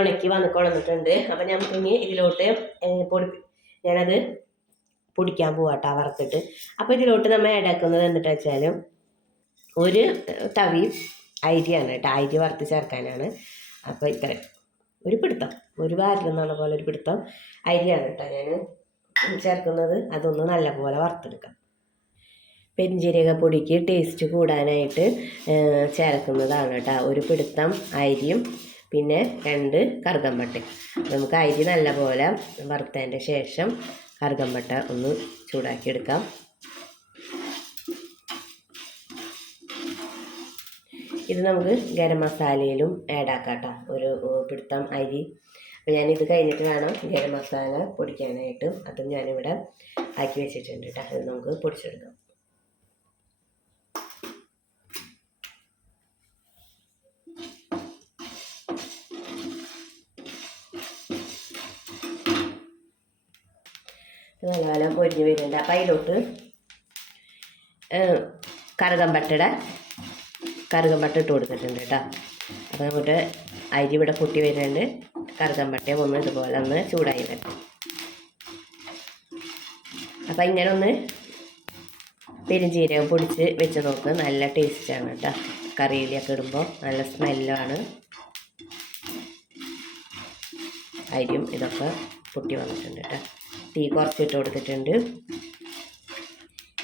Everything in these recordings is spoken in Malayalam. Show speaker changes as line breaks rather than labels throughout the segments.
ഉണക്കി വന്ന് കൊണ്ടുവന്നിട്ടുണ്ട് അപ്പം നമുക്ക് ഇനി ഇതിലോട്ട് പൊടി ഞാനത് പൊടിക്കാൻ പോവാട്ടോ വറുത്തിട്ട്. അപ്പോൾ ഇതിലോട്ട് നമ്മൾ ഇടക്കുന്നത് എന്നിട്ട് വെച്ചാൽ ഒരു തവി അരിയാണ് കേട്ടോ. അരി വറുത്ത് ചേർക്കാനാണ്. അപ്പോൾ ഇത്ര. ഒരു പിടുത്തം. ഒരു വാരിലെന്നാണ് പോലെ ഒരു പിടുത്തം അരിയാണ് കേട്ടോ ഞാൻ ചേർക്കുന്നത്. അതൊന്ന് നല്ലപോലെ വറുത്തെടുക്കാം. പെരിഞ്ജീരക പൊടിക്ക് ടേസ്റ്റ് കൂടാനായിട്ട് ചേർക്കുന്നതാണ് കേട്ടോ. ഒരു പിടുത്തം അരിയും പിന്നെ രണ്ട് കറുകമ്പട്ട. നമുക്ക് അരി നല്ലപോലെ വറുത്തതിന്റെ ശേഷം കറുകമ്പട്ട ഒന്ന് ചൂടാക്കി എടുക്കാം ഇത് നമുക്ക് ഗരം മസാലയിലും ആഡ് ആക്കാം ഒരു പിടുത്തം അരി. അപ്പോൾ ഞാനിത് കഴിഞ്ഞിട്ട് വേണം ഗരം മസാല പൊടിക്കാനായിട്ട്. അതും ഞാനിവിടെ ആക്കി വെച്ചിട്ടുണ്ട് കേട്ടോ അത് നമുക്ക് പൊടിച്ചെടുക്കാം. നല്ലപോലെ മൊരിഞ്ഞ് വരുന്നുണ്ട്. അപ്പം അതിലോട്ട് കറുകമ്പട്ടയുടെ കറുകമ്പട്ട ഇട്ട് കൊടുത്തിട്ടുണ്ട് കേട്ടോ. അപ്പോൾ നമുക്ക് അരി ഇവിടെ പൊട്ടി വരുന്നുണ്ട്. കറുകമ്പട്ടയും ഒന്ന് ഇതുപോലെ ഒന്ന് ചൂടായി വരണം. അപ്പം ഇങ്ങനെ ഒന്ന് പെരുംജീരകം പൊടിച്ച് വെച്ച് നോക്ക്. നല്ല ടേസ്റ്റാണ് കേട്ടോ. കറിയിലൊക്കെ ഇടുമ്പോൾ നല്ല സ്മെല്ലാണ് അരിയും ഇതൊക്കെ പൊട്ടി വന്നിട്ടുണ്ട് കേട്ടോ. തീ കുറച്ചിട്ട് കൊടുത്തിട്ടുണ്ട്.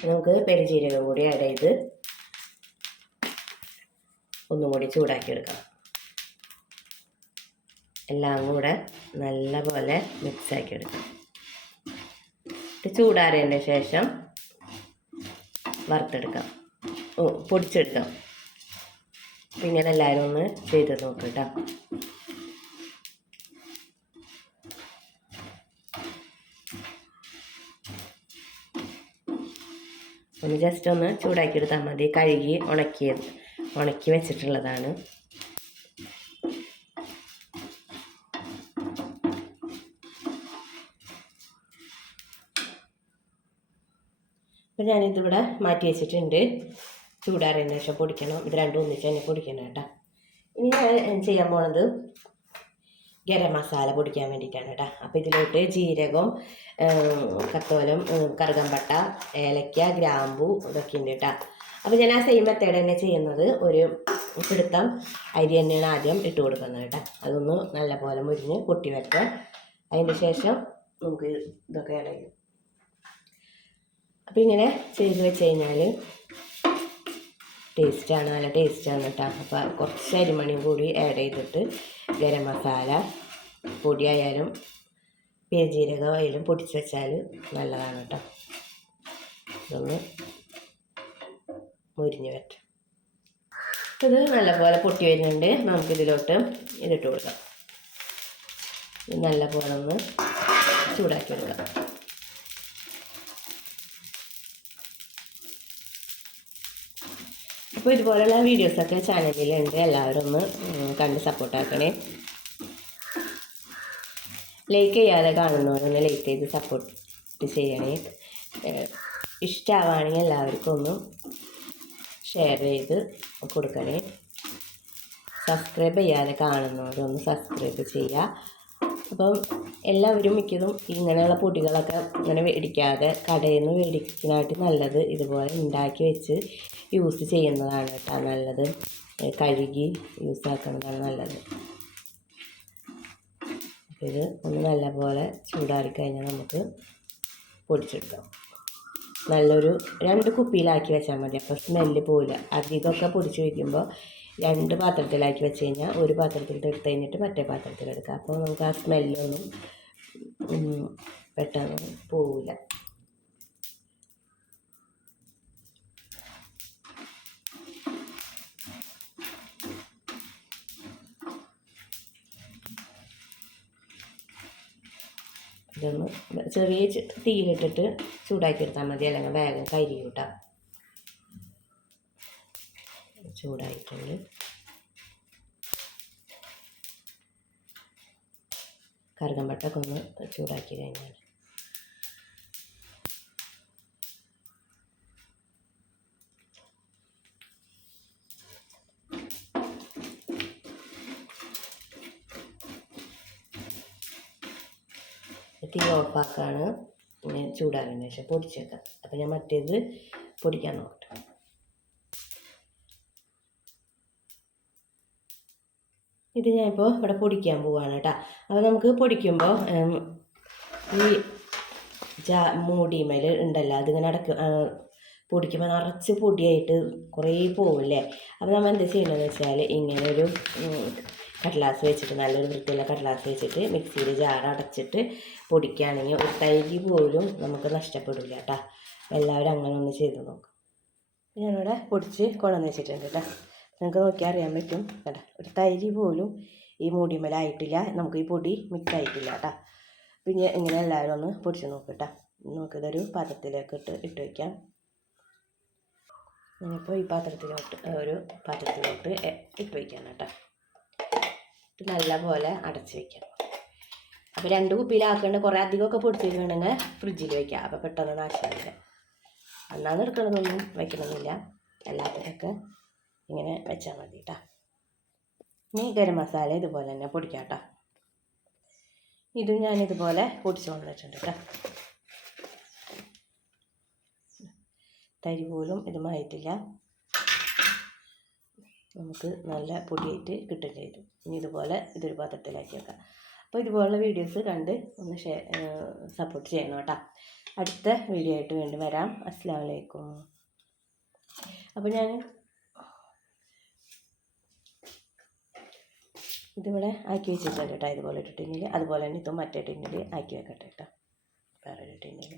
നമുക്ക് പെരുജീരകം കൂടി ആഡ് ചെയ്ത് ഒന്നും കൂടി ചൂടാക്കിയെടുക്കാം എല്ലാം കൂടെ നല്ലപോലെ മിക്സാക്കി എടുക്കാം ഇത് ചൂടാറിയതിന് ശേഷം വറുത്തെടുക്കാം. പൊടിച്ചെടുക്കാം. അപ്പം എല്ലാവരും ഒന്ന് ചെയ്ത് നോക്കാം ഒന്ന് ജസ്റ്റ് ഒന്ന് ചൂടാക്കി എടുത്താൽ മതി. കഴുകി ഉണക്കി ഉണക്കി വെച്ചിട്ടുള്ളതാണ്. അപ്പോൾ ഞാനിതിവിടെ മാറ്റി വെച്ചിട്ടുണ്ട്. ചൂടാറിയതിന് ശേഷം പൊടിക്കണം. ഇത് രണ്ടും ഒന്നിച്ച് തന്നെ പൊടിക്കണം കേട്ടോ. ഇനി ഞാൻ ചെയ്യാൻ പോണത് ഗരം മസാല പൊടിക്കാൻ വേണ്ടിയിട്ടാണ് കേട്ടോ അപ്പോൾ ഇതിലോട്ട് ജീരകം കത്തോലം കറുകമ്പട്ട ഏലക്ക ഗ്രാമ്പു ഇതൊക്കെ ഉണ്ട് കേട്ടോ അപ്പോൾ ഞാൻ ആ സെയിം മെത്തേഡ് തന്നെ ചെയ്യുന്നത് ഒരു പിടുത്തം അരി തന്നെയാണ് ആദ്യം ഇട്ട് കൊടുക്കുന്നത് കേട്ടോ അതൊന്ന് നല്ലപോലെ മുരിഞ്ഞ് പൊട്ടി വരട്ടെ. അതിന്റെ ശേഷം നമുക്ക് ഇതൊക്കെ ഇടയ്ക്കും അപ്പോൾ ഇങ്ങനെ ചെയ്ത് വെച്ച് കഴിഞ്ഞാൽ ടേസ്റ്റാണ് നല്ല ടേസ്റ്റാണ് കേട്ടോ അപ്പോൾ കുറച്ച് അരിമണിയും കൂടി ആഡ് ചെയ്തിട്ട് ഗരം മസാല പൊടിയായാലും പെരുജീരകം ആയാലും പൊടിച്ച് വെച്ചാൽ നല്ലതാണ് കേട്ടോ ഇതൊന്ന് മുരിഞ്ഞ് വരട്ടെ. ഇത് നല്ലപോലെ പൊട്ടി വരുന്നുണ്ട്. നമുക്കിതിലോട്ട് ഇതിട്ട് കൊടുക്കാം. നല്ലപോലെ ഒന്ന് ചൂടാക്കി എടുക്കാം. അപ്പോൾ ഇതുപോലെയുള്ള വീഡിയോസൊക്കെ ചാനലിലുണ്ട്. എല്ലാവരും ഒന്ന് കണ്ട് സപ്പോർട്ടാക്കണേ ലൈക്ക് ചെയ്യാതെ കാണുന്നവരൊന്ന് ലൈക്ക് ചെയ്ത് സപ്പോർട്ട് ചെയ്യണേ. ഇഷ്ടമാവുകയാണെങ്കിൽ എല്ലാവർക്കും ഒന്ന് ഷെയർ ചെയ്ത് കൊടുക്കണേ. സബ്സ്ക്രൈബ് ചെയ്യാതെ കാണുന്നവരൊന്ന് സബ്സ്ക്രൈബ് ചെയ്യുക. അപ്പം എല്ലാവരും മിക്കതും ഇങ്ങനെയുള്ള പൊടികളൊക്കെ ഇങ്ങനെ മേടിക്കാതെ കടയിൽ നിന്ന് മേടിക്കുന്നതായിട്ട് നല്ലത് ഇതുപോലെ ഉണ്ടാക്കി വെച്ച് യൂസ് ചെയ്യുന്നതാണ് കേട്ടോ നല്ലത്. കഴുകി യൂസ് ആക്കുന്നതാണ് നല്ലത്. ഇത് ഒന്ന് നല്ലപോലെ ചൂടാറി കഴിഞ്ഞാൽ നമുക്ക് പൊടിച്ചെടുക്കാം. നല്ലൊരു രണ്ട് കുപ്പിയിലാക്കി വെച്ചാൽ മതി. അപ്പോൾ സ്മെല്ല് പോവില്ല. അധികമൊക്കെ പൊടിച്ച് വയ്ക്കുമ്പോൾ രണ്ട് പാത്രത്തിലാക്കി വെച്ച് കഴിഞ്ഞാൽ ഒരു പാത്രത്തിൽ എടുത്ത് കഴിഞ്ഞിട്ട് മറ്റേ പാത്രത്തിലെടുക്കുക അപ്പോൾ നമുക്ക് ആ സ്മെല്ലൊന്നും പെട്ടെന്ന് പോവില്ല. ഇതൊന്ന് ചെറിയ തീയിലിട്ടിട്ട് ചൂടാക്കി എടുത്താൽ മതി. അല്ലെങ്കിൽ വേഗം കരിയൂട്ടാം ചൂടായിട്ടുണ്ട്. കറുകമ്പട്ടൊക്കെ ഒന്ന് ചൂടാക്കി കഴിഞ്ഞാൽ. തീ ഓഫാക്കാണ് ചൂടാറിയതിന് ശേഷം പൊടിച്ചേക്കാം. അപ്പം ഞാൻ മറ്റേത് പൊടിക്കാൻ നോക്കട്ടെ ഇത് ഞാനിപ്പോൾ ഇവിടെ പൊടിക്കാൻ പോവുകയാണ് കേട്ടോ. അപ്പോൾ നമുക്ക് പൊടിക്കുമ്പോൾ ഈ ജാ മൂടിമേൽ ഉണ്ടല്ലോ അതിങ്ങനെ അടക്ക പൊടിക്കുമ്പോൾ നിറച്ച് പൊടിയായിട്ട് കുറേ പോവില്ലേ? അപ്പോൾ നമ്മൾ എന്താ ചെയ്യണമെന്ന് വെച്ചാൽ ഇങ്ങനെ ഒരു കടലാസ് വെച്ചിട്ട് നല്ലൊരു വൃത്തിയുള്ള കടലാസ് വെച്ചിട്ട് മിക്സിയിൽ ജാർ അടച്ചിട്ട് പൊടിക്കുകയാണെങ്കിൽ ഒരു തൈകി പോലും നമുക്ക് നഷ്ടപ്പെടില്ല കേട്ടോ. എല്ലാവരും അങ്ങനെ ഒന്ന് ചെയ്ത് നോക്കും. ഞാനിവിടെ പൊടിച്ച് കുഴന്ന് വെച്ചിട്ടുണ്ട് കേട്ടോ. നിങ്ങൾക്ക് നോക്കിയാൽ അറിയാൻ പറ്റും. കേട്ടോ ഒരു തൈരി പോലും ഈ മൂടിമേലായിട്ടില്ല. നമുക്ക് ഈ പൊടി മിക്സ് ആയിട്ടില്ല കേട്ടോ. പിന്നെ ഇങ്ങനെ എല്ലാവരും ഒന്ന് പൊടിച്ച് നോക്കട്ടോ കേട്ടോ. നമുക്കിതൊരു പാത്രത്തിലേക്ക് ഇട്ട് ഇട്ട് വയ്ക്കാം ഞാനിപ്പോൾ ഈ പാത്രത്തിലോട്ട് ഒരു പാത്രത്തിലോട്ട് ഇട്ട് വയ്ക്കാം കേട്ടോ. ഇത് നല്ല പോലെ അടച്ച് വയ്ക്കാം അപ്പോൾ രണ്ട് കുപ്പിയിലാക്കേണ്ട. കുറേ അധികമൊക്കെ പൊടിച്ച് വേണമെങ്കിൽ ഫ്രിഡ്ജിൽ വയ്ക്കാം അപ്പോൾ പെട്ടെന്ന് നാശമില്ല അന്നാന്ന് എടുക്കണമെന്നൊന്നും വയ്ക്കണമെന്നില്ല എല്ലാത്തിനൊക്കെ ഇങ്ങനെ വെച്ചാൽ മതി കേട്ടോ ഇനി ഗരം മസാല ഇതുപോലെ തന്നെ പൊടിക്കാം കേട്ടോ ഇതും ഞാൻ ഇതുപോലെ പൊടിച്ചുകൊണ്ട് വെച്ചിട്ടുണ്ട് കേട്ടോ തരി പോലും ഇതുമായിട്ടില്ല. നമുക്ക് നല്ല പൊടിയായിട്ട് കിട്ടും ചെയ്തു. ഇനി ഇതുപോലെ ഇതൊരു പാത്രത്തിലാക്കി വെക്കാം. അപ്പോൾ ഇതുപോലുള്ള വീഡിയോസ് കണ്ട് ഒന്ന് ഷെയർ സപ്പോർട്ട് ചെയ്യണം കേട്ടോ. അടുത്ത വീഡിയോ ആയിട്ട് വീണ്ടും വരാം. അസ്സാം വലൈക്കും അപ്പോൾ ഞാൻ ഇതിവിടെ ആക്കി വെച്ചിട്ടുണ്ട് കേട്ടോ. ഇതുപോലെ ഒരു ടിന്നിൽ അതുപോലെ തന്നെ ഇതും മറ്റേ ടിന്നിൽ ആക്കി വെക്കട്ടെ കേട്ടോ. വേറൊരു ടിന്നിൽ